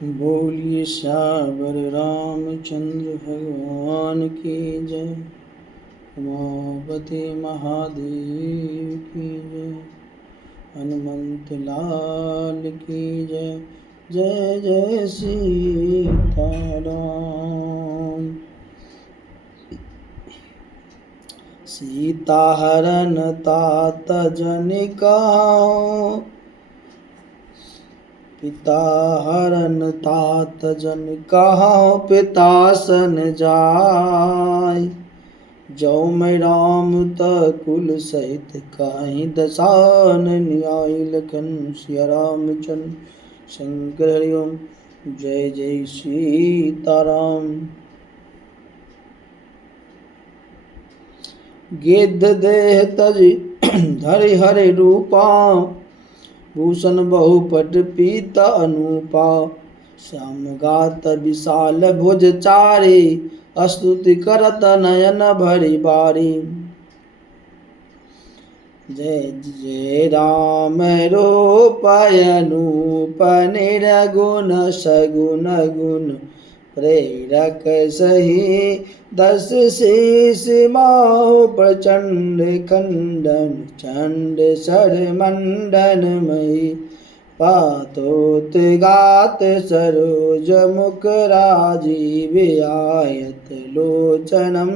बोलिए श्यावर रामचंद्र भगवान की जय। उमापति महादेव की जय। हनुमंत लाल की जय। जय जय सीताराम। सीता हरण तात जनिकाओ, पिता हरण तात जन कहाओ पिता सन जाय। जो मैं राम कुल सहित काहि दसान न्याय। लखन सिया रामचंद्र शंकर हरि ओम। जय जय सीताराम। गिद्ध देह तज धरि हरि रूपा, भूषण बहुपट पीता अनूपा। श्याम गात विशाल भुज चारि, स्तुति करत नयन भरि बारी। जय जय राम रूपय अनूप निर्गुण सगुण गुण प्रेरक सही। दस शीस माहु प्रचंड खंडन चंड सर मंडन मई। पातोत गात सरोज मुख राजीव आयत लोचनम।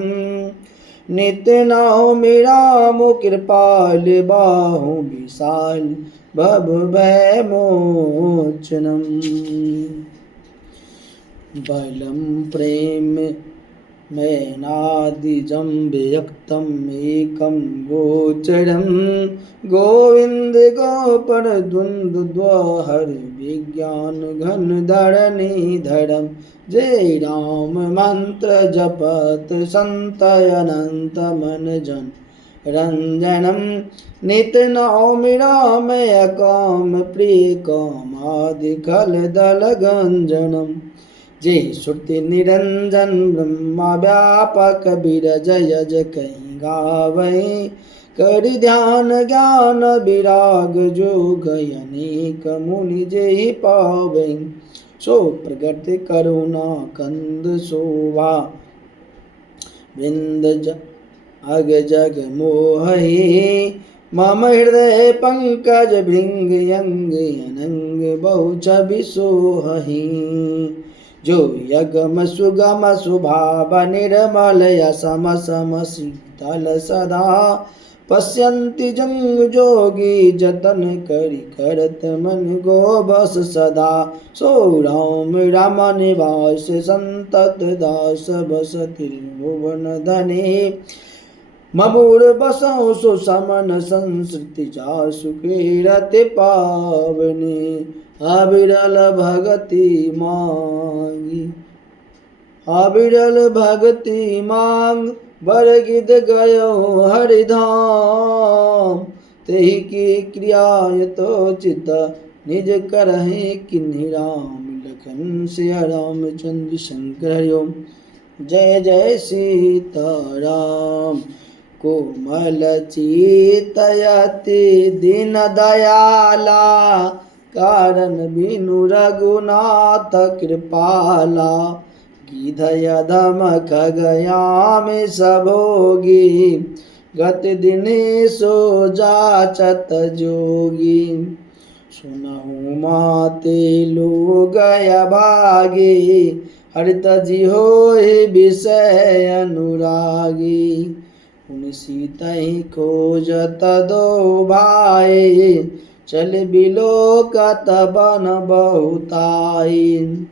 नित नौमि राम कृपाल बाहु विशाल भव भय मोचनम। बलम प्रेम मैनादिजं व्यक्तं एकं गोचरं। गोविंद गोपन द्वंद्व विज्ञान घन धरणीधरम्। जय राम मंत्र जपत संतय अनंत मन जन रंजनम। नित नौमि राम काम प्रिय कामादि खल दल गंजनम। जय श्रुति निरंजन ब्रह्मा व्यापक बिरजय कहीं गावै। कर ध्यान ज्ञान विराग जोग अनेक मुनि जेहि पावै। सो प्रगट करुणा कंद शोभा, वृंद अग जग मोहि। मम हृदय पंकज भृंग यंग अनंग बहु छवि सोहहि। जो यगम सुगम सुभाव निर्मल यसम सम शीतल सदा। पश्यन्ति जंग जोगी जतन करि करत मन गो बस सदा। सो राम राम निवास संतत दास बसति भुवन धनी। ममूर बसहु सुसमन संसृति जासु कीरति पावनी। अविरल भगति मांगी अविरल भगति मांग बर गिद गयो हरिधाम। तेहि की क्रियाय तो चित निज करहि किन्हि राम। लखन सिया रामचंद्र शंकर हरि ओम। जय जय सीताराम। कोमल चितयति दीन दयाला, कारण बिनु रघुनाथ कृपाला। गिधय धम खगयाम सभोगी, गति दिने सो जाचत जोगी। सुनहु माते लोग भागी, हरित जिहोहि विषय अनुरागी। पुनि सीतहि खोजत दो भाई, चल बिलोकत बन बहुताई।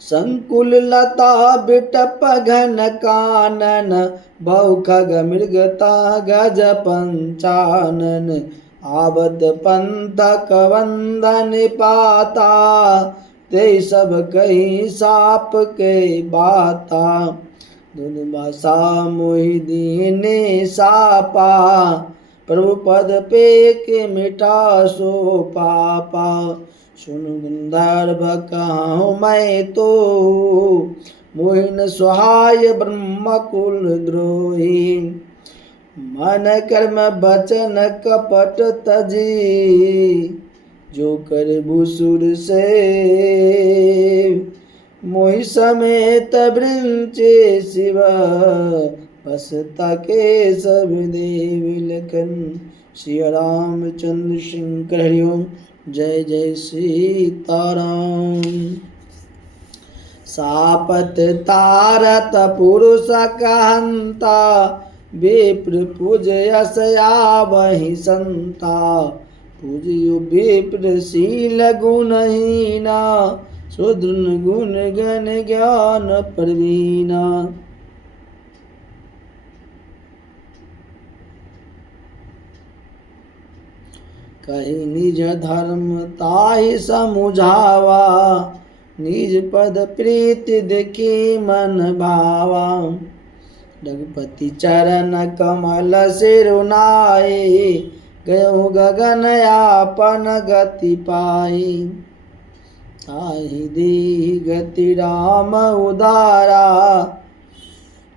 संकुल लता बिटप घन कानन, बहु खग मृगता गज पंचानन। आवत पंथक वंदन पाता, ते सब कही साप के बाता। दुर्वासा मोहि दीने सापा, प्रभु पद पेख मिटा सो पापा। सुन गंधर्व कहूँ मैं तो, मोहिन सुहाय ब्रह्म कुल द्रोही। मन कर्म बचन कपट तजी, जो कर भूसुर से मोहि समेत वृंचे शिवा बस ताके सब देव लखन। श्री रामचंद्र शंकर हरि ओम। जय जय सीताराम। सापत तारत पुरुष कहंता विप्र पूजयस आवहि संता। पूजयु विप्र शील गुणहीना सुदृढ़ गुण गण ज्ञान प्रवीणा। कही निज धर्म ताहि समुझावा निज पद प्रीति देखी मन भावा। रघुपति चरण कमल सिरुनाए गयो गगन आपन गति पाई। ताहि देहि गति राम उदारा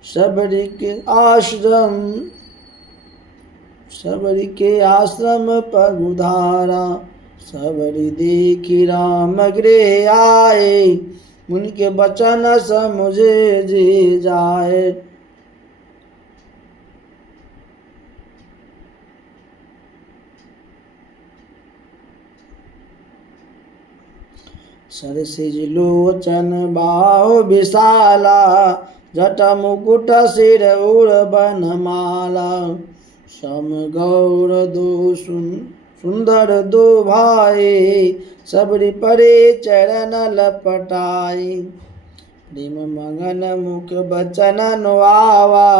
सबरी के आश्रम पगुधारा। सबरी देखी राम गृह आए उनके बचन समुझे जी जाए। सरसिज लोचन बाहु विशाला जटा मुकुट सिर उड़ बनमाला। सम गौर दो सुंदर दो भाई सबरी परे चरण लपटाई। प्रेम मगन मुख बचन नुआवा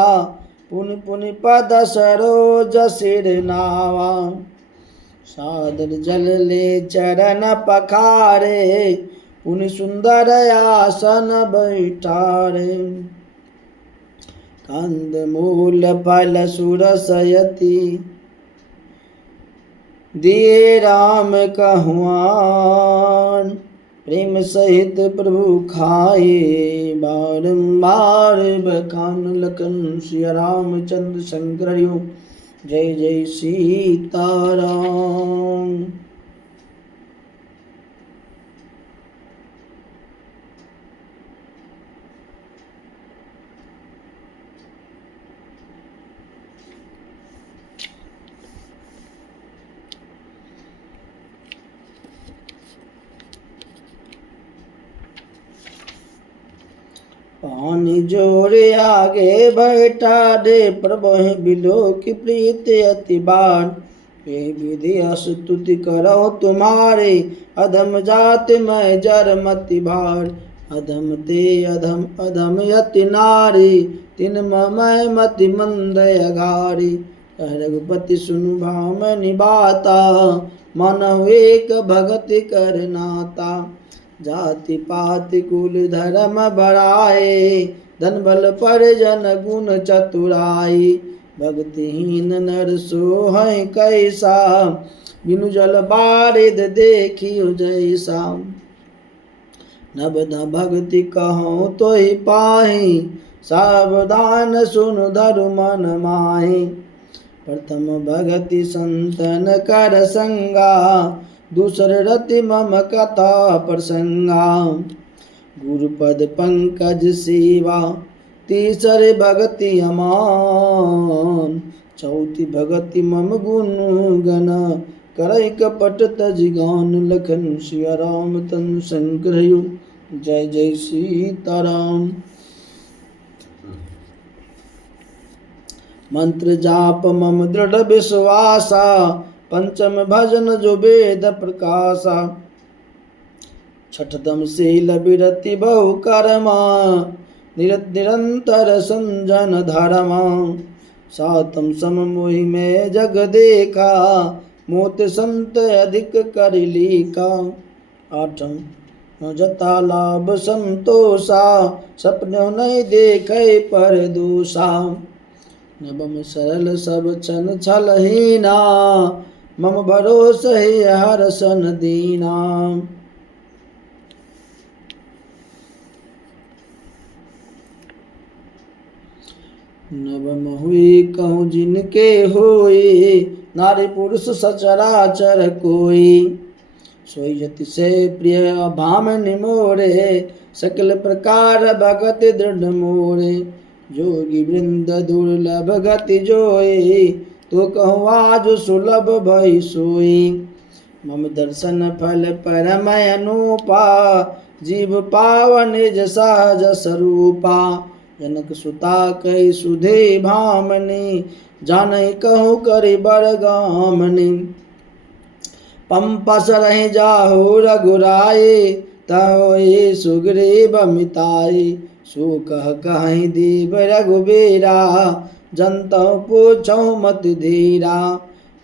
पुनि पुनि पद सरोज सिर नावा। सादर जल ले चरण पखारे पुनि सुंदर आसन बैठारे। कंद मूल फल सुरसयति दिए राम कहुआन। प्रेम सहित प्रभु खाए बारंबार बखान लखन। श्री रामचंद्र शंकर हरि ओम। जय जय सीताराम। पानी जोरे आगे बैठा दे प्रभु बिलो की प्रीति अति बाढ़। ये विधि स्तुति करो तुम्हारे अधम जाति में जर मति भार। अधम ते अधम अधम यति नारी तिन मैं मति मंद अघारी। रघुपति सुनु भाव में निभाता मन एक भगति कर नाता। जाति पाति कुल धर्म बड़ाए धन बल परिजन गुण चतुराई। भक्तिहीन नर सोहै कैसा बिनु जल बारिद देखियो जैसा। नबद भक्ति कहूँ तो ही पाहि सावधान सुन धरु मन माहि। प्रथम भगति संतन कर संगा दूसर रति मम कथा प्रसंगा। गुरुपद पंकज सेवा तीसरे भगति अमान। चौथी भगति मम गुण गण करई कपट तज गान लखन। श्री राम तन शंकर हरि ओम। जय जय सीताराम। मंत्र जाप मम दृढ़ विश्वासा पंचम भजन जो वेद प्रकाशा। छठदम शील विरति बहु कर्मा निरंतर संजन धर्मा। सातम सम मोहि में जग देखा मोत संत अधिक कर लीका। आठम जता लाभ संतोषा सपनों नहीं देखे पर दूषा। नवम सरल सब छन छलहीना मम भरोस है हर सन दीना। नवम हुई कहूँ जिनके होए नारी पुरुष सचराचर कोई। सोई जति से प्रिय भामनि मोरे, सकल प्रकार भगत दृढ़ मोरे। जोगी वृंद दुर्लभ गति जोई, तो कहूँ आज सुलभ भई सोई। मम दर्शन फल परम अनुपा, जीव पावन निज सहज स्वरूपा। जनक सुता कही सुधे भामनी, जानहि कहूँ करि बरगामनि। पंपस रहि जाहु रघुराई, तहोई सुग्रीव मिताई। सो कह कहीं दीव रघुबीरा, जनतहु पूछहु मति धीरा।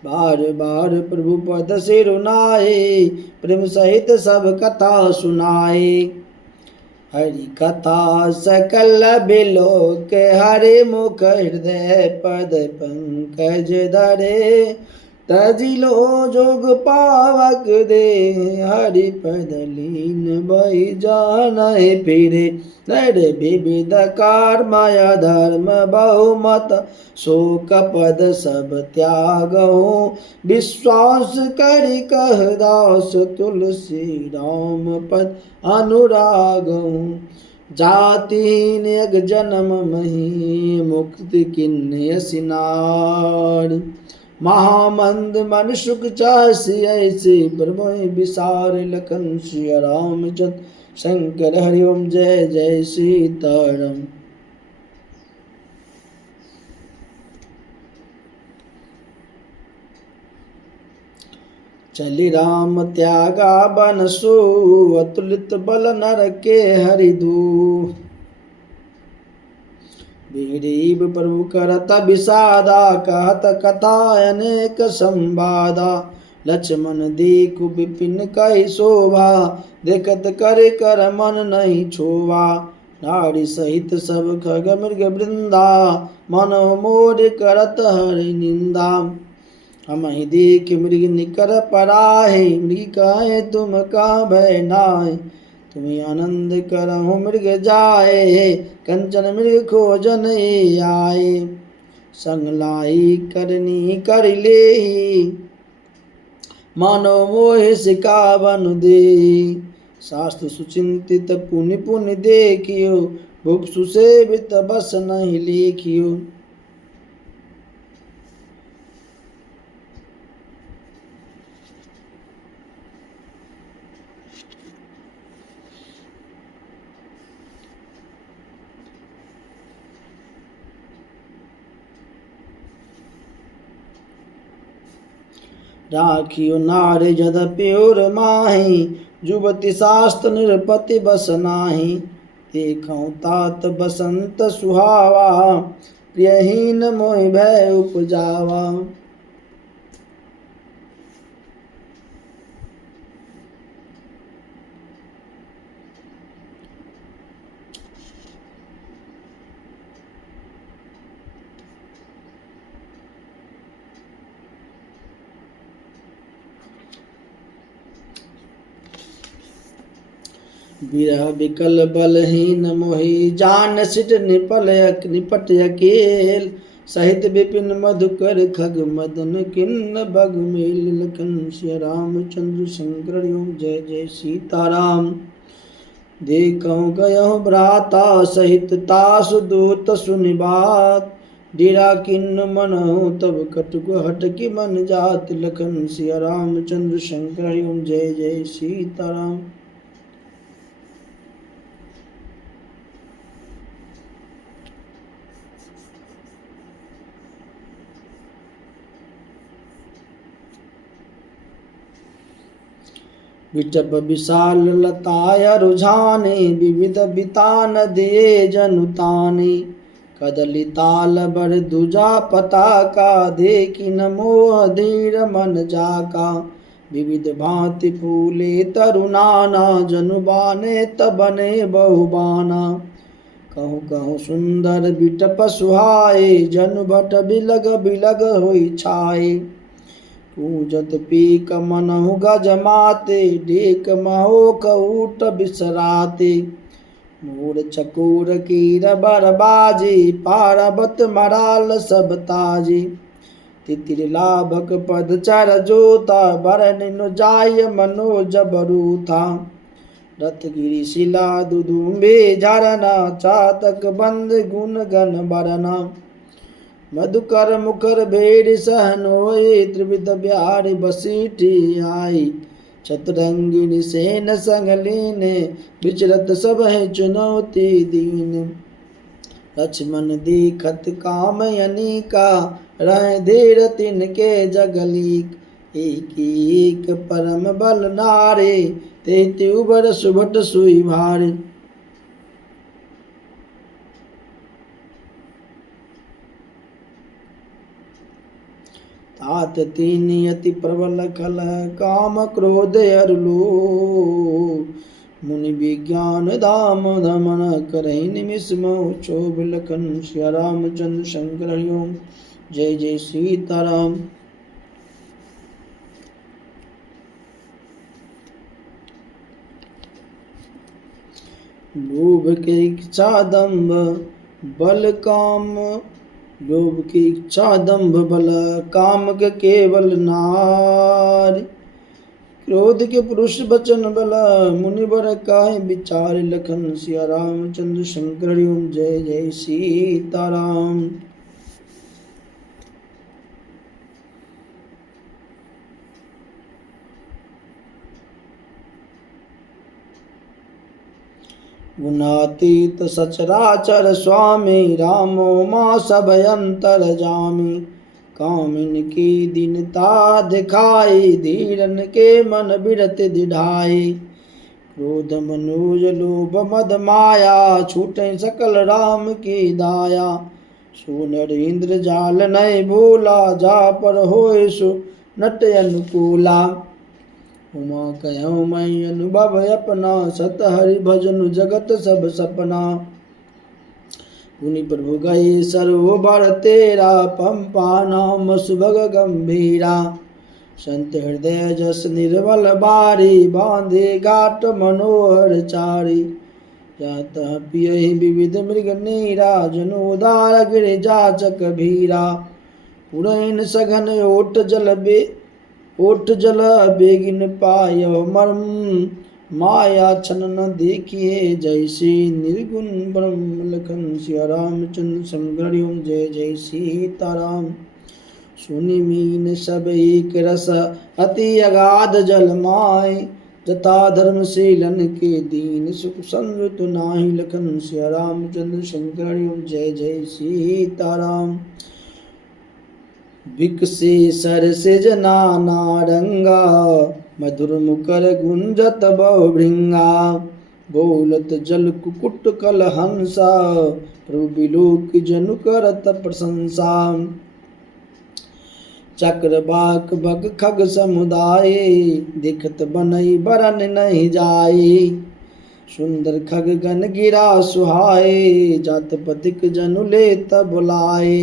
बार बार प्रभु पद सिरुनाई, प्रेम सहित सब कथा सुनाई। हरि कथा सकल बिलोक, हरि मुख हृदय पद पंकज धरे। तजिलो जोग पावक दे, हरि पद लीन भई जानहि फिरे। नर विविध कर्मय धर्म बहुमत, शोक पद सब त्यागहु। विश्वास करि कह दास, तुलसी राम पद अनुरागहु। जातिहीन एक जन्म मही, मुक्ति किन्नयसि नारि। महामंद मन सुख चासी ऐसे, प्रभु विसार लखन सिया रामचंद्र। शंकर हरि ओम जय जय सीताराम। चली राम त्यागा बन सो, अतुलित बल नर के हरिदू। बीरीब प्रभु करत विषादा, कहत कथा अनेक संवादा। लक्ष्मण देखु विपिन कहि शोभा, देखत करे कर मन नहीं छोवा। नारी सहित सब खग मृग वृंदा, मनो मोर करत हरि निंदा। हम ही देख मृग निकर पराहे, मृग कहे तुम कहाँ भय नाय। तुम्हें आनंद करहु मृग जाए, कंचन मृग खोजन आए। संग लाई करनी कर लेही, मानो मोह सिकावन दे। शास्त्र सुचिंतित पुनि पुनि देखियो, भुक्सु सेवित बस नहीं लेखियो। राखियो नारी यद्यपि और माही, जुबति शास्त्र निरपति बस नाही। देखऊँ तात बसंत सुहावा, प्रियहीन मोहि भय उपजावा। विरह विकल बलहीन मोहि, जान सिट निपट अकेल। सहित विपिन मधुकर खग मदन, किन्न बग मेल। लखन सिया रामचंद्र शंकर ओम जय जय सीताराम। देखऊँ गयहु भ्राता सहित, तासु दूत सुनि बात। डेरा किन्न मनहु तब कटुक हटकी मन जात। लखन सिया रामचंद्र शंकर ओम जय जय सीताराम। विटप विशाल लताय रुझाने, विविध बितान दिए जनुताने। कदली ताल बर दुजा पताका, देखी न मोह धीर मन जाका। विविध भांति फूले तरुनाना, जनुबाने तबने बहुबाना। कहूँ कहूँ सुंदर बिटप सुहाए, जनु भट बिलग बिलग होई छाए। कूजत पीक मनहु गज माते, डेक महोक ऊट बिसराते। मोर चकोर कीर बरबाजी, पारबत मराल सब ताजी। तितिर लाभक पद चर जोता बरन नु जाय मनोज बरू था रत्नगिरि शिला दुदुम्बे झरना चातक बंद गुण गण बरना मधुकर मुखर भेड़ सहनोए त्रिविध बिहार बसीठी आई चतुरंगिनी सेन संग लीने विचरत सब है चुनौती दीन लक्ष्मण दीखत काम अनीका रह धीर तिनके जगलीक एक परम बल नारे ते उबर सुभट सुई भारे तात तीन अति प्रबल खल काम क्रोध अरुलो मुनि विज्ञान धाम धमन करहि निमिष मोह क्षोभ लखन सिया रामचंद्र शंकर हरिओम जय जय सीताराम। लोभ के इच्छा दंभ बल काम लोभ की इच्छा दंभ बल काम के केवल नार क्रोध के पुरुष बचन बल मुनि बर काहे विचार लखन सिया रामचंद्र शंकर हरिओम जय जय सीताराम। गुणातीत सचराचर स्वामी रामो माँ सब अंतर जामी कामिन की दीनता दिखाई धीरन के मन बिरत दिढ़ाई क्रोध मनोज लोभ मद माया छूटे सकल राम की दाया सोनर इंद्र जाल नहीं भूला जा पर होय सो नट अनुकूला उमा कहो मैं अनुभव अपना सत हरि भजन जगत सब सपना पुनि प्रभु गए सरोवर तेरा पंपा नाम सुभग गंभीरा संत हृदय जस निर्मल बारी बांधे घाट मनोहर चारी जात पिय विविध मृग नीरा जनोदार गिर जाचक भीरा पुरैन सघन ओठ जल बेगिन पायो मर्म माया छन देखिए जैसे निर्गुण ब्रह्म लखन सिया रामचंद्र शंकर हरिओम जय जय सीताराम। सुनि मीन सब एक रस अति अगाध जल माय जता धर्मशीलन के दीन सुख संयुत नाही लखन सिया रामचंद्र शंकर हरिओम जय जय सीताराम। विकसे सर से जना नारंगा मधुर मुकर गुंजत बहु भृंगा बोलत जल कुकुट कल हंसा प्रभु बिलोक जनु करत प्रशंसा चक्र बाक बग खग समुदाय दिखत बनई बरन नहीं जाए सुंदर खग गन गिरा सुहाए जात पथिक जनु ले तब बुलाए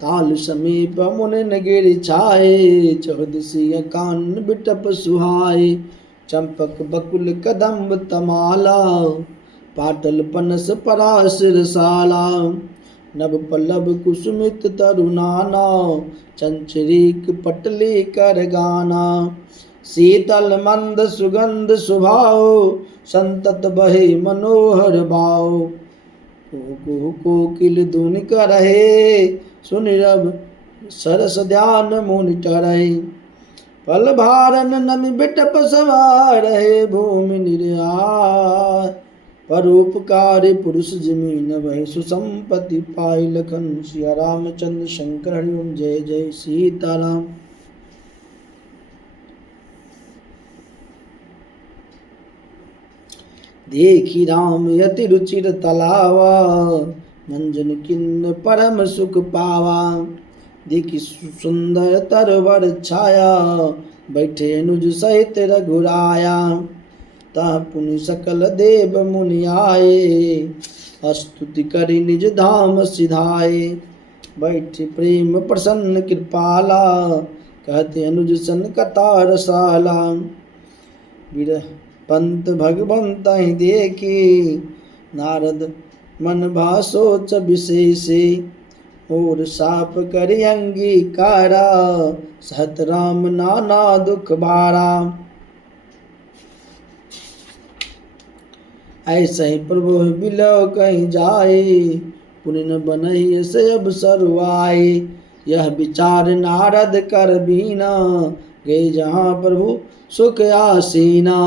ताल समीप मुनिन गिर छाए चौदसिय कान बिटप सुहाए चंपक बकुल कदम्ब तमाला पाटल पनस परास रसाला नभ पल्लव कुसुमित तरुनाना चंचरीक पटली कर गाना शीतल मंद सुगंध सुभाव संतत बहे मनोहर भाव कोकिल धुन करहे सुनि रब सरस ध्यान मुनि टरहि पल भारन नमि बिटप सवार है भूमि निर्याय परोपकारी पुरुष जमीन वह सुसंपत्ति पाई लखन सिया रामचंद्र शंकर हरिओम जय जय सीताराम। देखी राम यति रुचिर तलावा मंजन किन्न परम सुख पावा देखी सुंदर तरवर छाया बैठे अनुज सहित रघुराया ता पुनि सकल देव मुनि आए स्तुति करि निज धाम सिधाए बैठे प्रेम प्रसन्न कृपाला कहते अनुज सन कथा रसाला विरह पंत भगवंत ही देखी नारद मन भासोच विशेषे और साप करि अंगीकारा, सहत राम नाना दुख भारा। ऐसे ही प्रभु बिलो कहीं जाए, पुण्य न बनहि से अब सरवाए। यह विचार नारद कर बीना, गए जहाँ प्रभु सुख आसीना।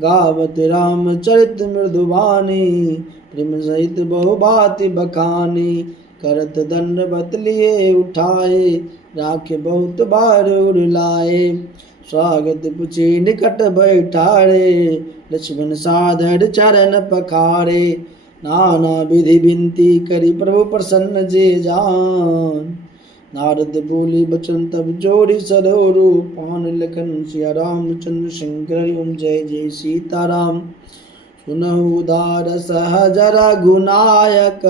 गावत रामचरित मृदुबानी, प्रेम सहित बहु बाति बखानी। करत दंडवत लिए उठाए, राखे बहुत बार उड़लाए। स्वागत पूछे निकट बैठारे, लक्ष्मण साधर चरण पखारे। नाना विधि विनती करी प्रभु प्रसन्न जे जान। नारद बोली बचन तब जोड़ी सरोरु, पान लखन सिया रामचंद्र शंकर ओम जय जय सीताराम। सुनहु उदार सहज रघुनायक,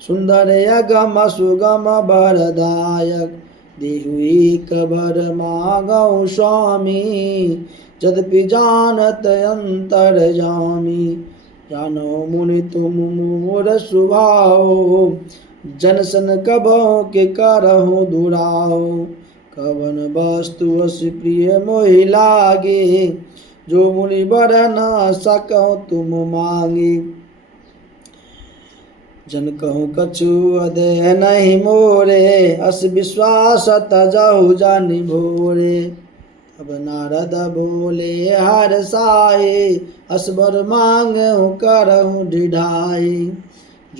सुंदर अगम सुगम बरदायक। देहु एक बर मागौ स्वामी, यद्यपि जानत अंतर जामी। जानो मुनि तुम मोर स्वभाव, जन सन कबहु के करहु दुराव। कवन वस्तु अति प्रिय मोहि लागे, जो मुनि बर न सकहु तुम मांगे। जन कहूँ कछु अदय नहीं मोरे, अस विश्वास तजहु जानि भोरे। अब नारद बोले हर साए, असबर मांगहु करहु ढिढाई।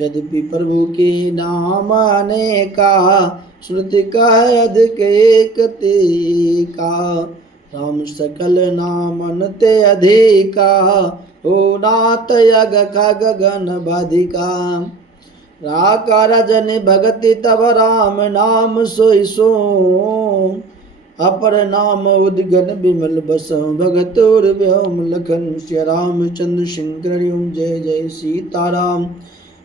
यद्यपि प्रभु के नाम अनेका, श्रुति कह अधिक एक तेका। राम सकल नामन ते अधिका, हो नाथ यग खग गण बधिका। राका रजन भगति तब राम नाम सोई सोम, अपर नाम उद्गन बिमल बसहु भगत और व्योम लखन सिया रामचंद्र शंकर ओम जय जय सीताराम।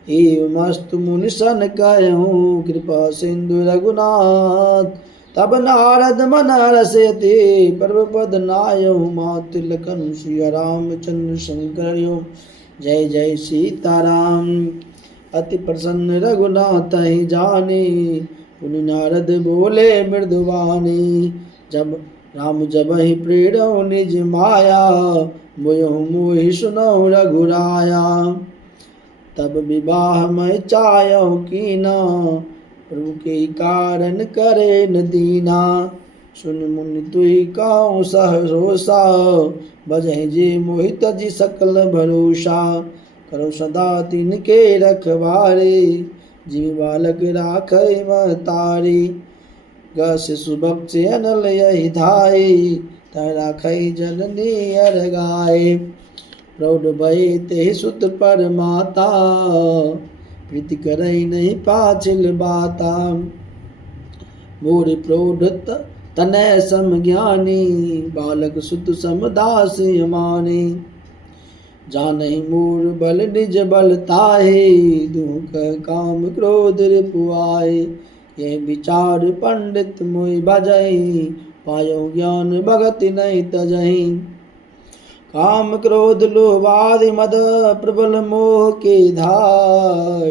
एवमस्तु मुनि सन कहूँ, कृपा सिंधु रघुनाथ। तब नारद मन रसयति, प्रभु पद नायहु मात लखन सिया रामचंद्र शंकर ओम जय जय सीताराम। अति प्रसन्न रघुनाथ ही जाने, पुनि नारद बोले मृदुवाणी। जब राम जब ही प्रेरणु निज माया, मोह मोहि सुनहु रघुराया। तब विवाह मैं चाहु कीना, प्रभु के कारण करे न दीना। सुन मुनि तुहि कहूँ सहरोसा, बजहि जे मोहि तजि सकल भरोसा। करो सदा तिनके रखवारे, जिमि बालक राखै महतारी। ग शिशु बक्ष अनल यही धाई, तै राखै जननी अरगाए। प्रौढ़ भय तेहि सुत पर माता, प्रीति करई नहीं पाछिल बाता। मोर प्रौढ़ तनय सम ज्ञानी, बालक सुत सम दास मानी। जानहि मोर बल निज बल ताहे, दुख काम क्रोध रिपुआए। ये विचार पंडित मोहि भजहि, पायो ज्ञान भगति नहीं तजहि। काम क्रोध लोभ आदि मद, प्रबल मोह के धार।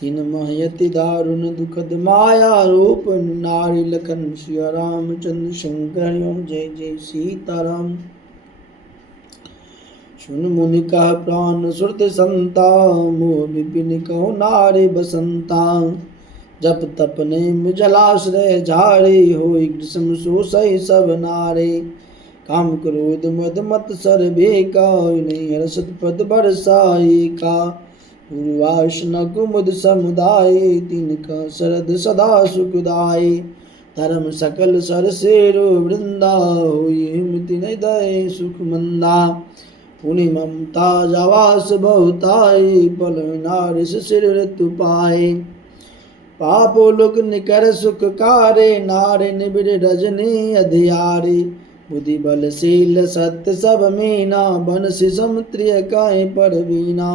तीन महयति दारुण दुखद माया, रूप नारी लखन सिया रामचंद्र शंकर ओम जय जय सीताराम। सुन मुनि कह प्राण सुरत संता, मोह विपिन कहु नारी बसंता। जप तप नेम जलाश्रय झारे, होई ग्रीष्म शोषै सब नारे। काम क्रोध मद मत सर्वे का, नहीं हर्षत पद बरसाई का। गुरुवास न कुमुद समुदाय, तिनका शरद सदा सुखदाई। धर्म सकल सर सेरो वृंदा, होई हिमति नहीं दय सुख मंदा। पुनि ममता जवास बहुताई, पल नारिस सिर ऋतु पाए। पापो लोक निकर सुख कारे, नारे निबिड़ रजनी अधियारी। बुद्धि बलशील सत्य सब मीना, बनसि समुद्रिय काहे पर बीना।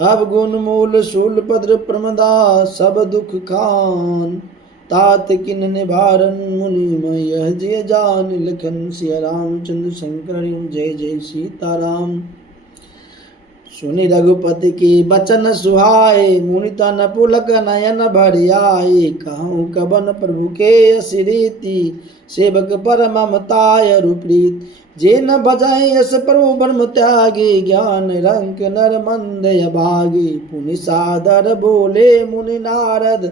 अब गुण मूल शूल पद्र प्रमदा, सब दुख खान। तात किन निवारण मुनि मैं यह जिय जान, लखन सिया रामचंद्र शंकर जय जय सीताराम। सुनि रघुपति की बचन सुहाए, मुनि तन पुलक नयन भर आए। कहूँ कबन प्रभु के यस रीति, सेवक पर ममताय प्रीत। जे न बजाय यस प्रभु ब्रह्म त्यागी, ज्ञान रंक नर मंद अभागी। पुनि सादर बोले मुनि नारद,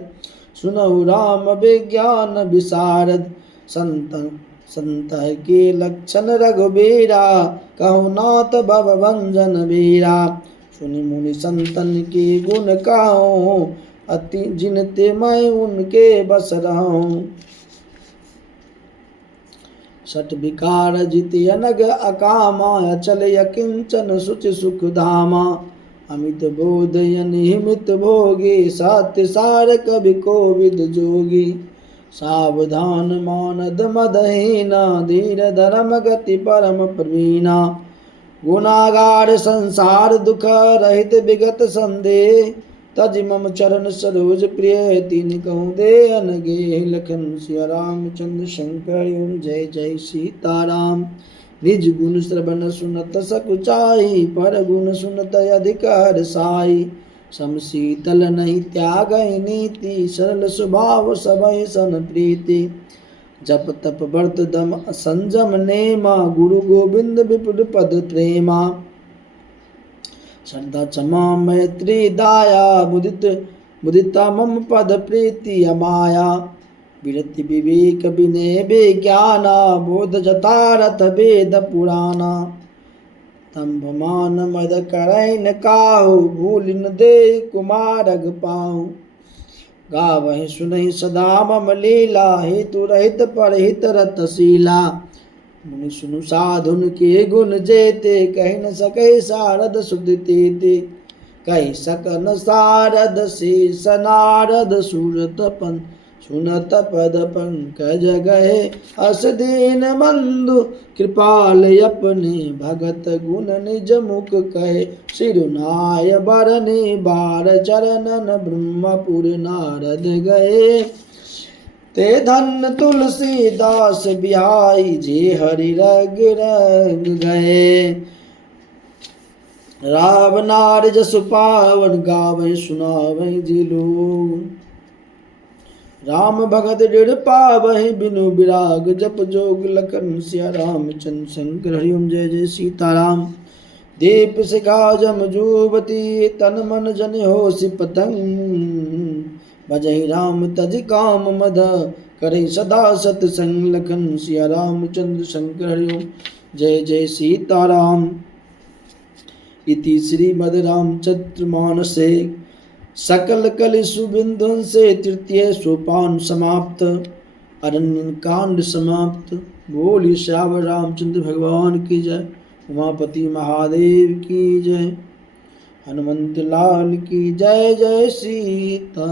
सुनहु राम विज्ञान विशारद। संत के लक्षण रघुबीरा, कहु नाथ भव भंजन बीरा। सुनि मुनि संतन के गुण कहूँ, अति जिनते मैं उनके बस रहूं। सठ विकार जित अनग अकामा, अचल अकिंचन सुचि सुख धामा। अमित बोध अनिहिमित भोगी, सत्य सार कवि कोविद जोगी। सावधान मानद मदहीना, धीर धर्म गति परम प्रवीणा। गुणागार संसार दुख रहित विगत संदेह, तज मम चरण सरोज प्रिय। तीन कहूँ दे अनगे, लखन सिया रामचंद्र शंकर। ओम जय जय सीताराम। निज गुण श्रवण सुनत सकुचाई, पर गुण सुनत अधिक हर्षाई। सम शीतल नहीं त्याग नीति, सरल स्वभाव सबहि सन प्रीति। जप तप व्रत दम संजम नेमा, गुरु गोविंद विपुल पद प्रेमा। श्रद्धा क्षमा मैत्री दाया, मुदिता मम पद प्रीति अमाया। विरति विवेक विनय विज्ञाना, बोध जतारथ वेद पुराना। तंभ मान मद करई न काहू, भूल न दे कुमारग पाहू। गावहि सुनहि सदा मम लीला, हेतु रहित परहित रतशीला। मुनि सुनु साधुन के गुण जेते, कहि न सकै सारद सुधि तेते। कहि सकन सारद शेष नारद, सुनत पद पंकज गहे। अस दीन बंधु कृपाल अपने, भगत गुण निज मुख कहे। सिरुनाय बरनि बार चरणन, ब्रह्मपुर नारद गए। ते धन्य तुलसीदास बिहाई, जे हरि रग रग गए। राव नार जस पावन, गावै सुनावै जी लोग। राम भगत दृढ़ पावहि, बिनु विराग जप जोग। लखन सिया रामचंद्र शंकर। हरि ओम जय जय सीताराम। दीप शिखा जम जुबती, तन मन जन होसि पतंग। भजहि राम तज काम मद, करे सदा सतसंग। लखन सिया रामचंद्र शंकर। हरि ओम जय जय सीताराम। इति श्रीमद् रामचरित मानसे सकल कलि सुबिंदु से, तृतीय सोपान समाप्त। अरण्य कांड समाप्त। बोली श्यावर रामचंद्र भगवान की जय। उमापति महादेव की जय। हनुमंत लाल की जय। जय सीता।